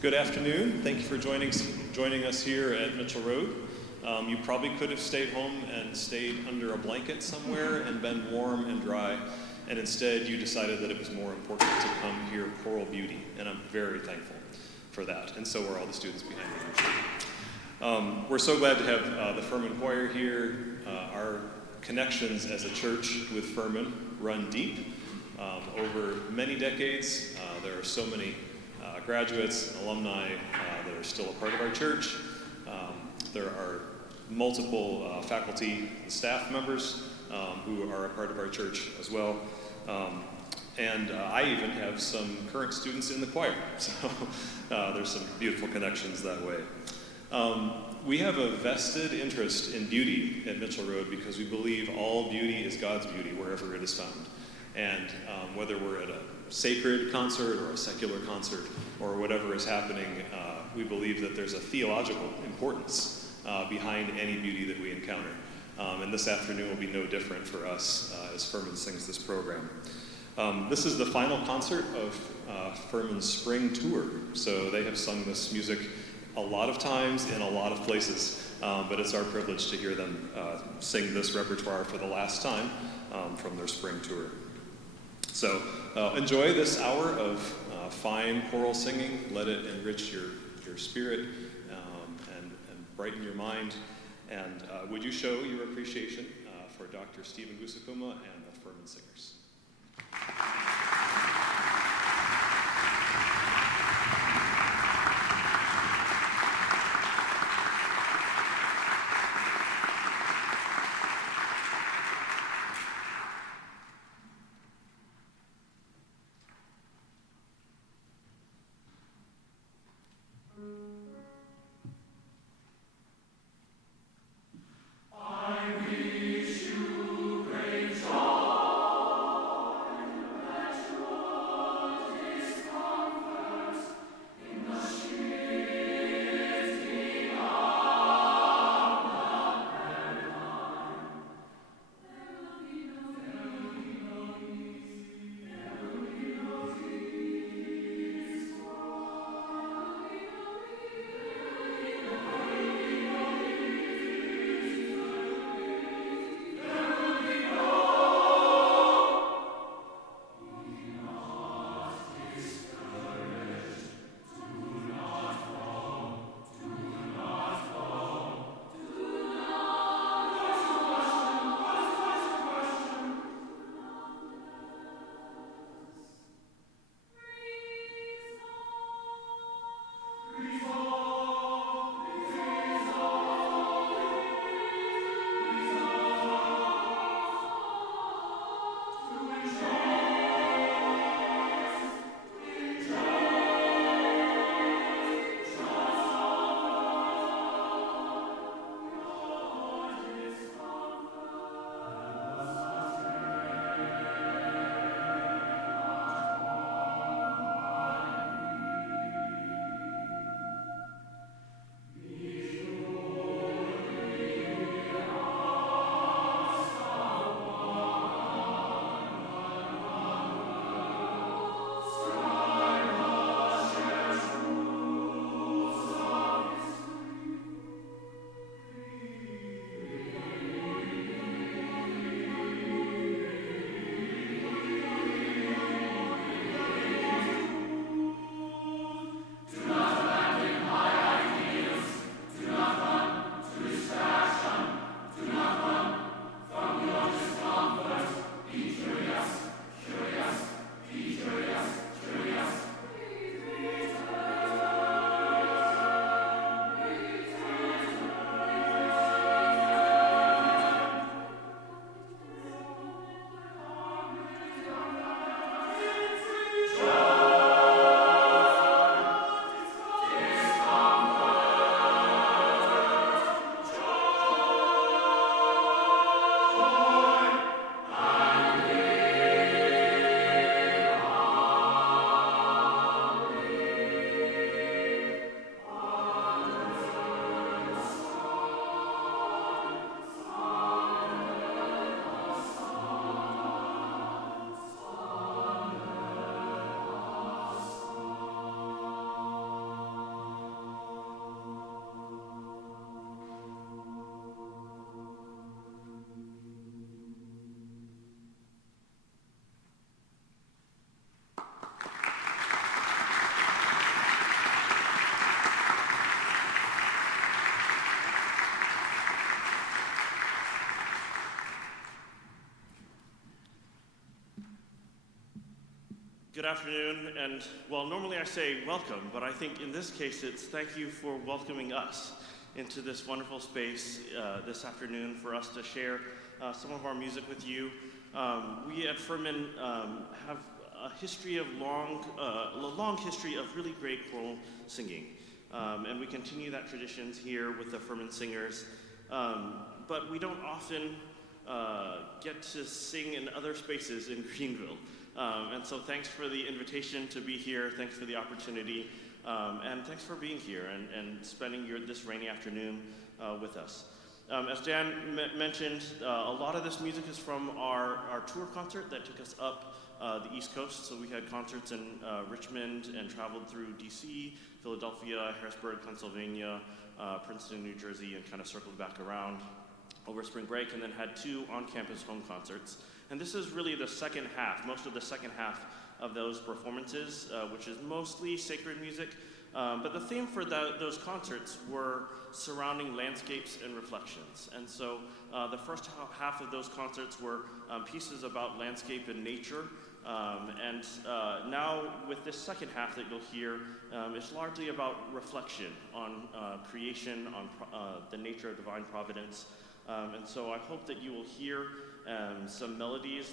Good afternoon. Thank you for joining us here at Mitchell Road. You probably could have stayed home and stayed under a blanket somewhere and been warm and dry, and instead you decided that it was more important to come hear choral beauty, and I'm very thankful for that, and so are all the students behind me. We're so glad to have the Furman Choir here. Our connections as a church with Furman run deep over many decades. There are so many graduates and alumni that are still a part of our church. There are multiple faculty and staff members who are a part of our church as well. And I even have some current students in the choir, so there's some beautiful connections that way. We have a vested interest in beauty at Mitchell Road because we believe all beauty is God's beauty wherever it is found. And whether we're at a sacred concert or a secular concert or whatever is happening, we believe that there's a theological importance behind any beauty that we encounter. And this afternoon will be no different for us as Furman sings this program. This is the final concert of Furman's spring tour. So they have sung this music a lot of times in a lot of places, but it's our privilege to hear them sing this repertoire for the last time from their spring tour. So enjoy this hour of fine choral singing. Let it enrich your spirit and brighten your mind. And would you show your appreciation for Dr. Stephen Busakuma and the Furman Singers. I wish you great joy. Good afternoon, and well, normally I say welcome, but I think in this case it's thank you for welcoming us into this wonderful space this afternoon for us to share some of our music with you. We at Furman have a history of a long history of really great choral singing, and we continue that traditions here with the Furman Singers, but we don't often get to sing in other spaces in Greenville. And so thanks for the invitation to be here, thanks for the opportunity, and thanks for being here and spending this rainy afternoon with us. As Dan mentioned, a lot of this music is from our tour concert that took us up the East Coast. So we had concerts in Richmond and traveled through DC, Philadelphia, Harrisburg, Pennsylvania, Princeton, New Jersey, and kind of circled back around over spring break, and then had 2 on-campus home concerts. And this is really the second half, most of the second half of those performances, which is mostly sacred music. But the theme for those concerts were surrounding landscapes and reflections. And so the first half of those concerts were pieces about landscape and nature. And now with this second half that you'll hear, it's largely about reflection on creation, on the nature of divine providence. And so I hope that you will hear some melodies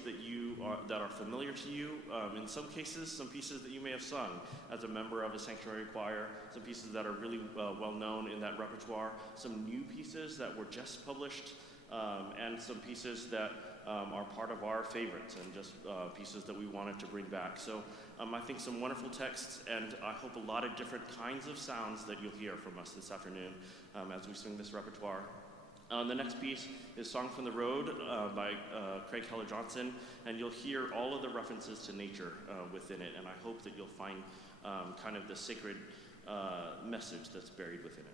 that are familiar to you. In some cases, some pieces that you may have sung as a member of a sanctuary choir, some pieces that are really well known in that repertoire, some new pieces that were just published, and some pieces that are part of our favorites and just pieces that we wanted to bring back. So I think some wonderful texts, and I hope a lot of different kinds of sounds that you'll hear from us this afternoon as we sing this repertoire. The next piece is Song from the Road by Craig Heller-Johnson, and you'll hear all of the references to nature within it, and I hope that you'll find kind of the sacred message that's buried within it.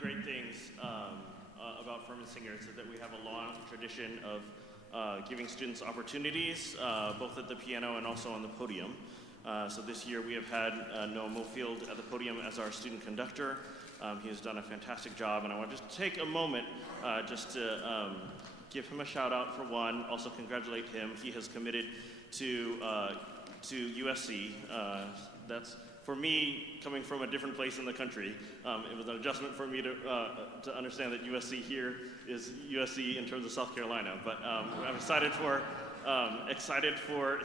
great things about Furman Singers is that we have a long tradition of giving students opportunities, both at the piano and also on the podium. So this year we have had Noah Mofield at the podium as our student conductor. He has done a fantastic job, and I want to just take a moment just to give him a shout out for one, also congratulate him. He has committed to USC. That's, for me, coming from a different place in the country, it was an adjustment for me to understand that USC here is USC in terms of South Carolina. But I'm excited for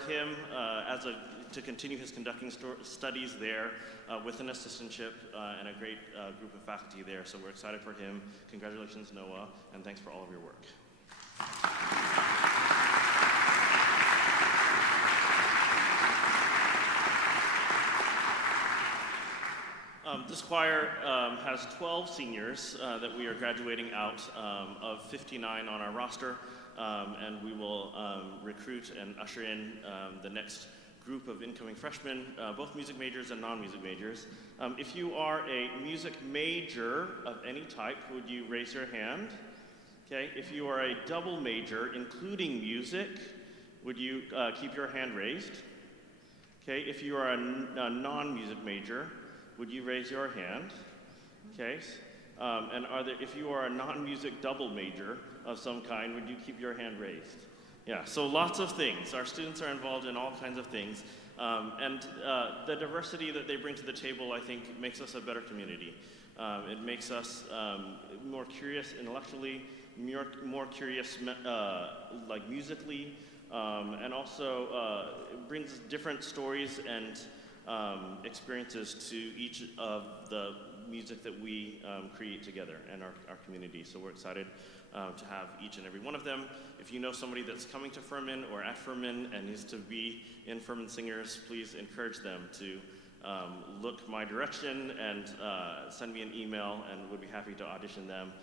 him to continue his conducting studies there with an assistantship and a great group of faculty there. So we're excited for him. Congratulations, Noah, and thanks for all of your work. This choir has 12 seniors that we are graduating out of 59 on our roster, and we will recruit and usher in the next group of incoming freshmen, both music majors and non-music majors. If you are a music major of any type, would you raise your hand? Okay, if you are a double major, including music, would you keep your hand raised? Okay, if you are a non-music major, would you raise your hand? Okay, and if you are a non-music double major of some kind, would you keep your hand raised? Yeah, so lots of things. Our students are involved in all kinds of things. And the diversity that they bring to the table, I think, makes us a better community. It makes us more curious intellectually, more curious like musically, and also it brings different stories and experiences to each of the music that we create together in our community. So we're excited to have each and every one of them. If you know somebody that's coming to Furman or at Furman and needs to be in Furman Singers, please encourage them to look my direction and send me an email, and would be happy to audition them.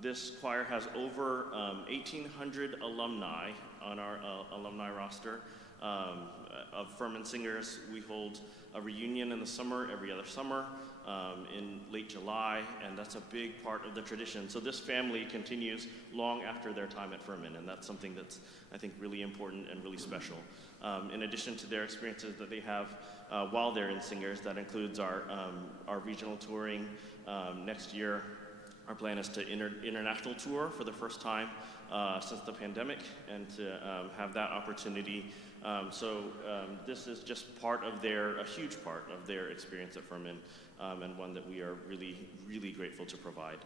This choir has over 1,800 alumni on our alumni roster of Furman Singers. We hold a reunion in the summer, every other summer, in late July, and that's a big part of the tradition. So this family continues long after their time at Furman, and that's something that's, I think, really important and really special. In addition to their experiences that they have while they're in Singers, that includes our regional touring. Next year, our plan is to international tour for the first time since the pandemic, and to have that opportunity. So this is just a huge part of their experience at Furman, and one that we are really, really grateful to provide.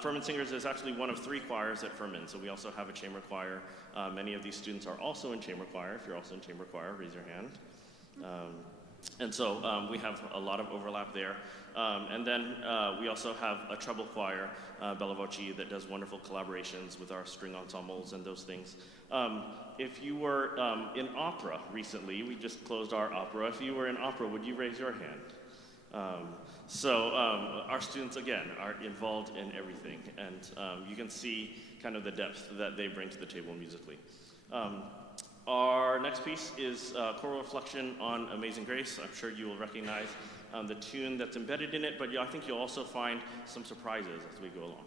Furman Singers is actually one of 3 choirs at Furman, so we also have a chamber choir. Many of these students are also in chamber choir. If you're also in chamber choir, raise your hand. And so we have a lot of overlap there. And then we also have a treble choir, Bella Voce, that does wonderful collaborations with our string ensembles and those things. If you were in opera recently, we just closed our opera. If you were in opera, would you raise your hand? So our students, again, are involved in everything, and you can see kind of the depth that they bring to the table musically. Our next piece is choral reflection on Amazing Grace. I'm sure you will recognize the tune that's embedded in it, but I think you'll also find some surprises as we go along.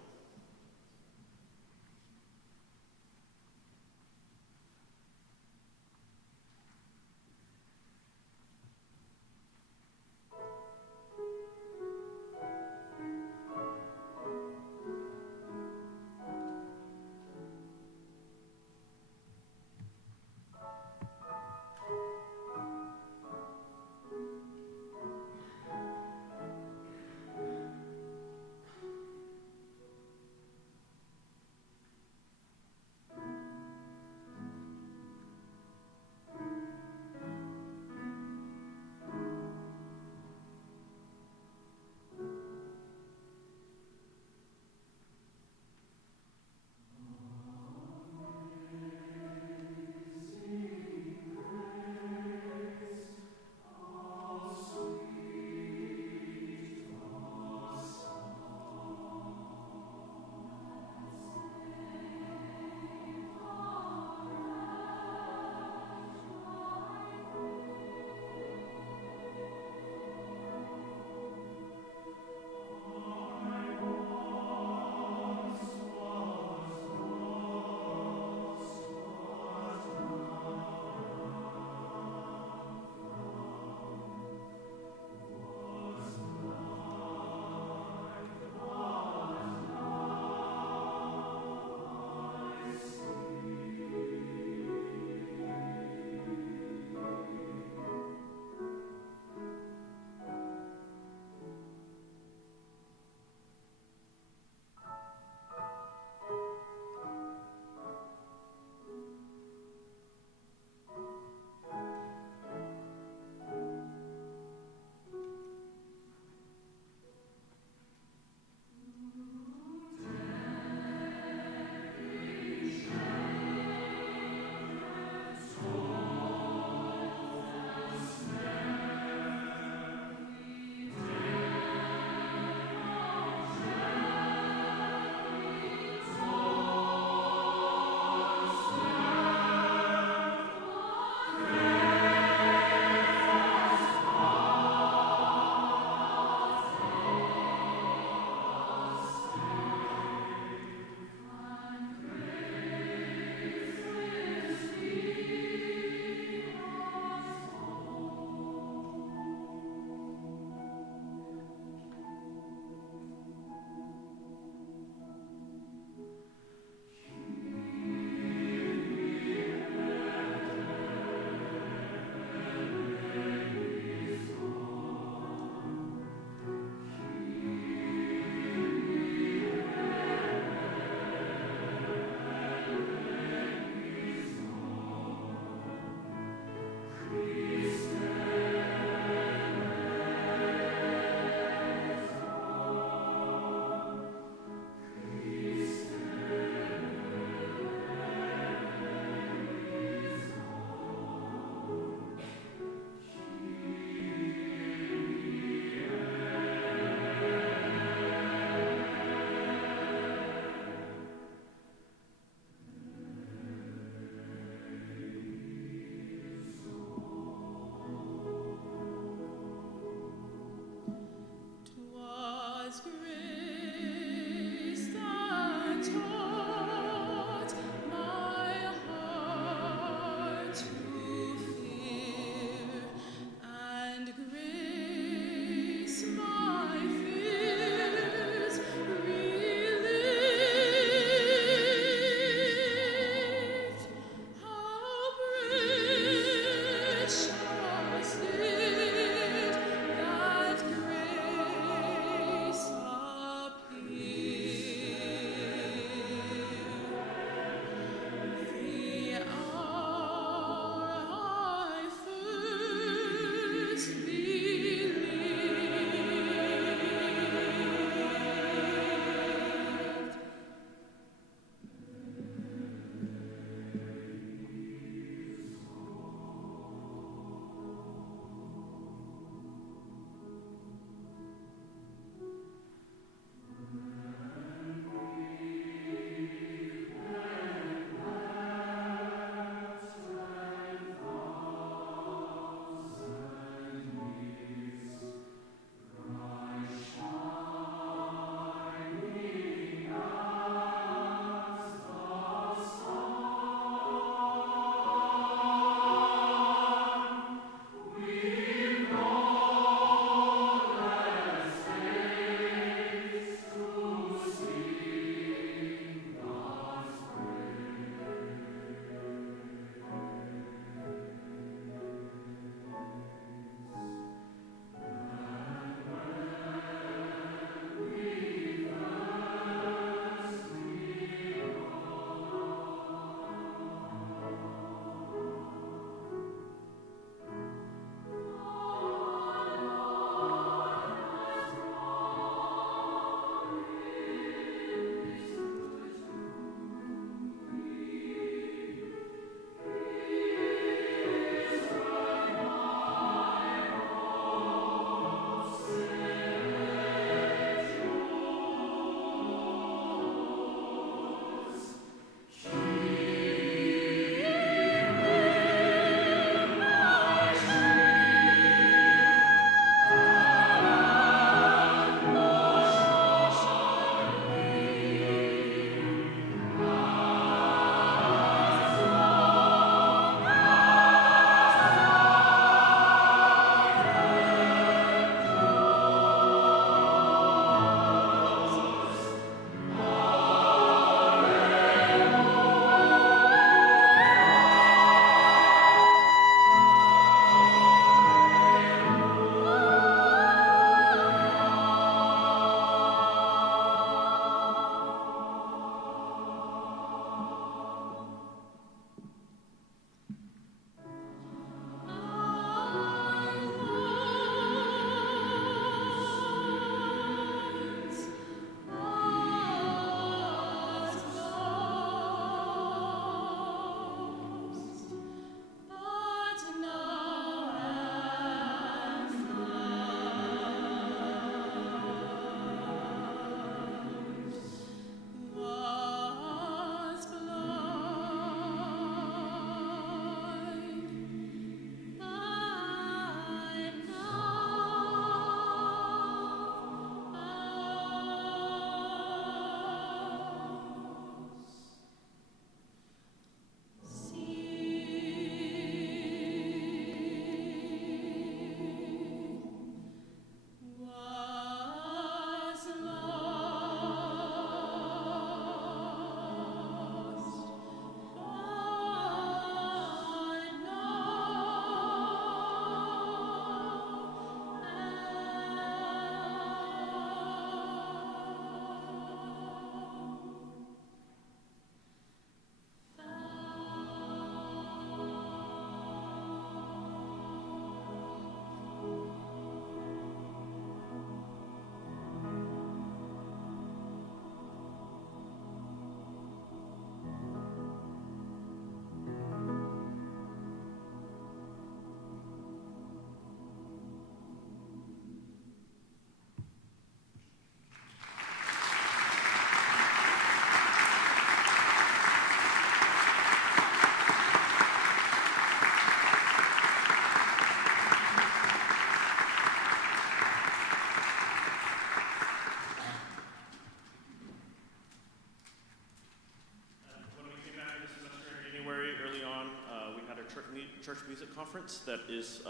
church music conference that is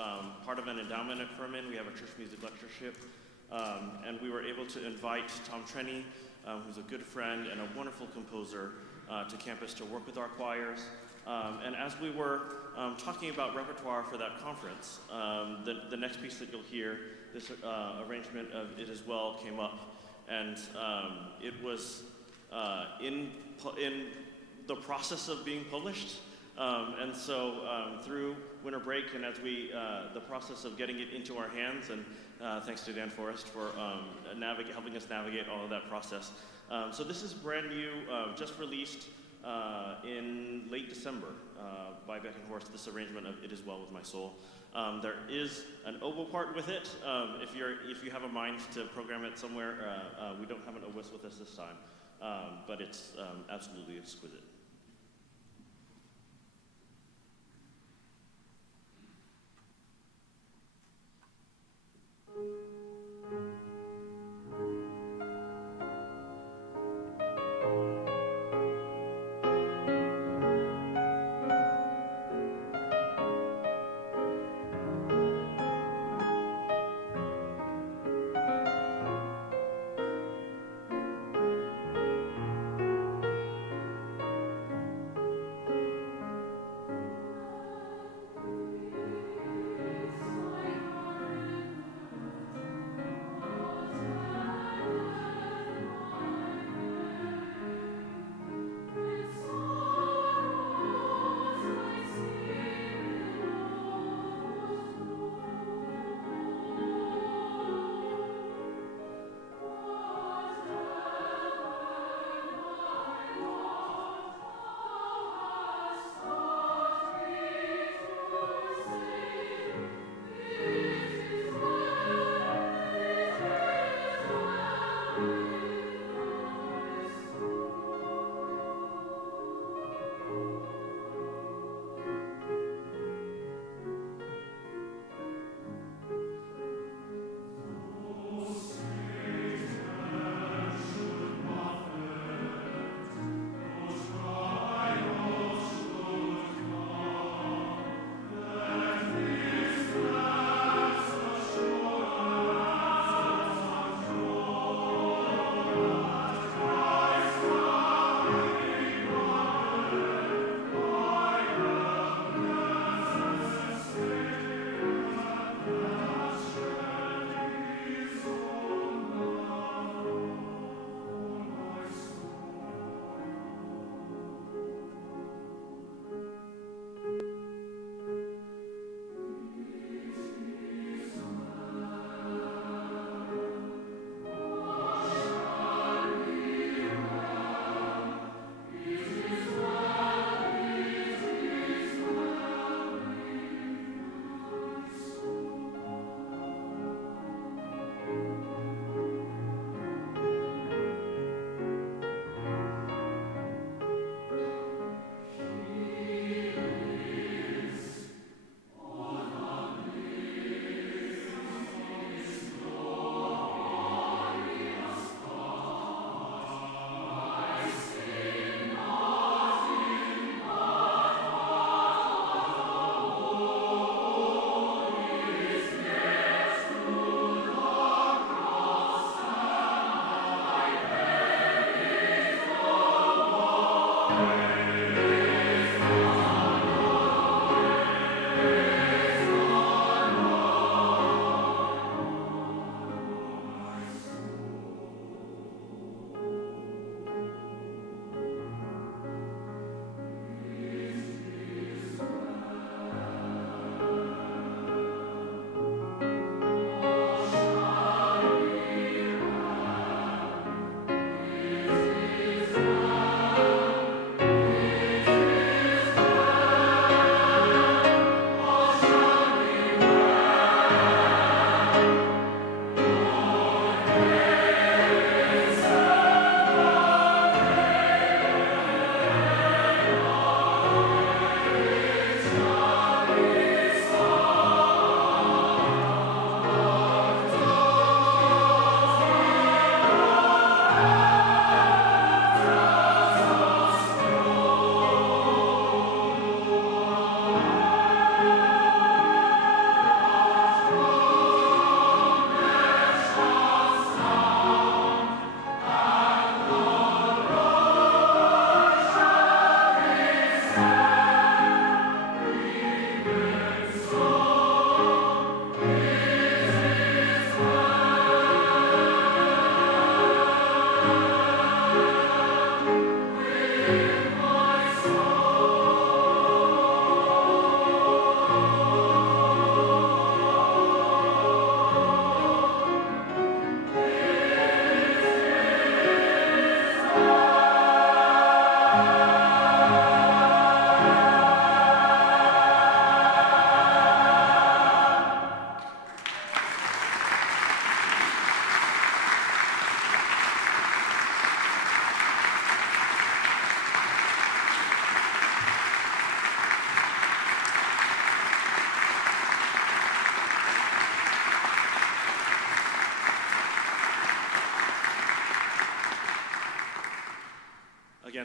part of an endowment at Furman. We have a church music lectureship, and we were able to invite Tom Trenny, who's a good friend and a wonderful composer, to campus to work with our choirs. And as we were talking about repertoire for that conference, the next piece that you'll hear, this arrangement of It Is Well, came up. And it was in the process of being published. And so through winter break and as the process of getting it into our hands, and thanks to Dan Forrest for helping us navigate all of that process. So this is brand new, just released in late December by Beck and Horst, this arrangement of It Is Well With My Soul. There is an oboe part with it. If you have a mind to program it somewhere, we don't have an oboist with us this time, but it's absolutely exquisite.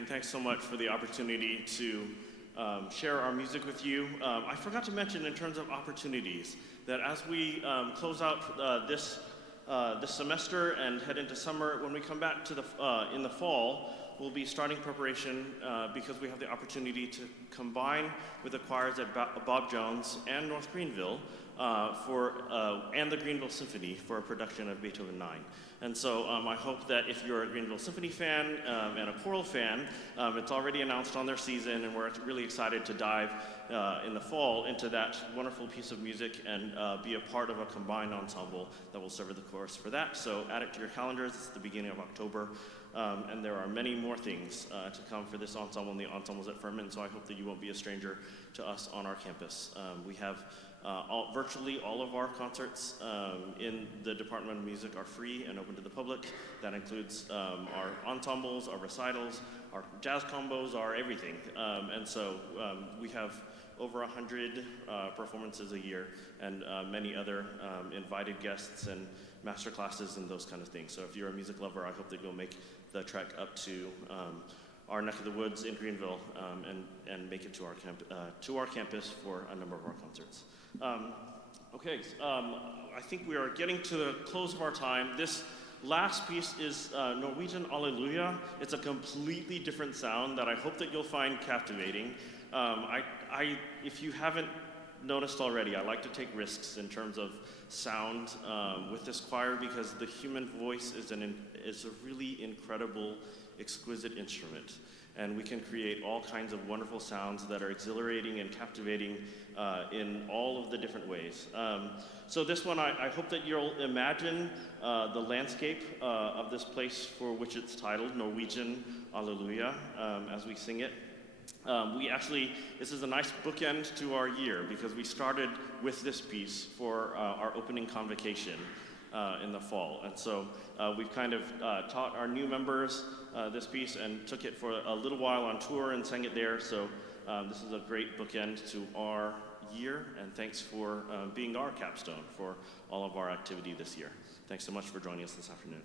Again, thanks so much for the opportunity to share our music with you. I forgot to mention in terms of opportunities that as we close out this semester and head into summer, when we come back to in the fall, we'll be starting preparation because we have the opportunity to combine with the choirs at Bob Jones and North Greenville and the Greenville Symphony for a production of Beethoven 9. And so I hope that if you're a Greenville Symphony fan and a choral fan, it's already announced on their season, and we're really excited to dive in the fall into that wonderful piece of music and be a part of a combined ensemble that will serve the chorus for that. So add it to your calendars. It's the beginning of October. And there are many more things to come for this ensemble and the ensembles at Furman, so I hope that you won't be a stranger to us on our campus. We have virtually all of our concerts in the Department of Music are free and open to the public. That includes our ensembles, our recitals, our jazz combos, our everything. And so we have over 100 performances a year and many other invited guests and master classes and those kind of things. So if you're a music lover, I hope that you'll make the trek up to our neck of the woods in Greenville and make it to our campus for a number of our concerts. I think we are getting to the close of our time. This last piece is Norwegian Alleluia. It's a completely different sound that I hope that you'll find captivating. If you haven't noticed already, I like to take risks in terms of sound with this choir because the human voice is a really incredible, exquisite instrument. And we can create all kinds of wonderful sounds that are exhilarating and captivating in all of the different ways. So this one, I hope that you'll imagine the landscape of this place for which it's titled, Norwegian Alleluia, as we sing it. This is a nice bookend to our year because we started with this piece for our opening convocation in the fall. And so we've kind of taught our new members this piece and took it for a little while on tour and sang it there. So this is a great bookend to our year, and thanks for being our capstone for all of our activity this year. Thanks so much for joining us this afternoon.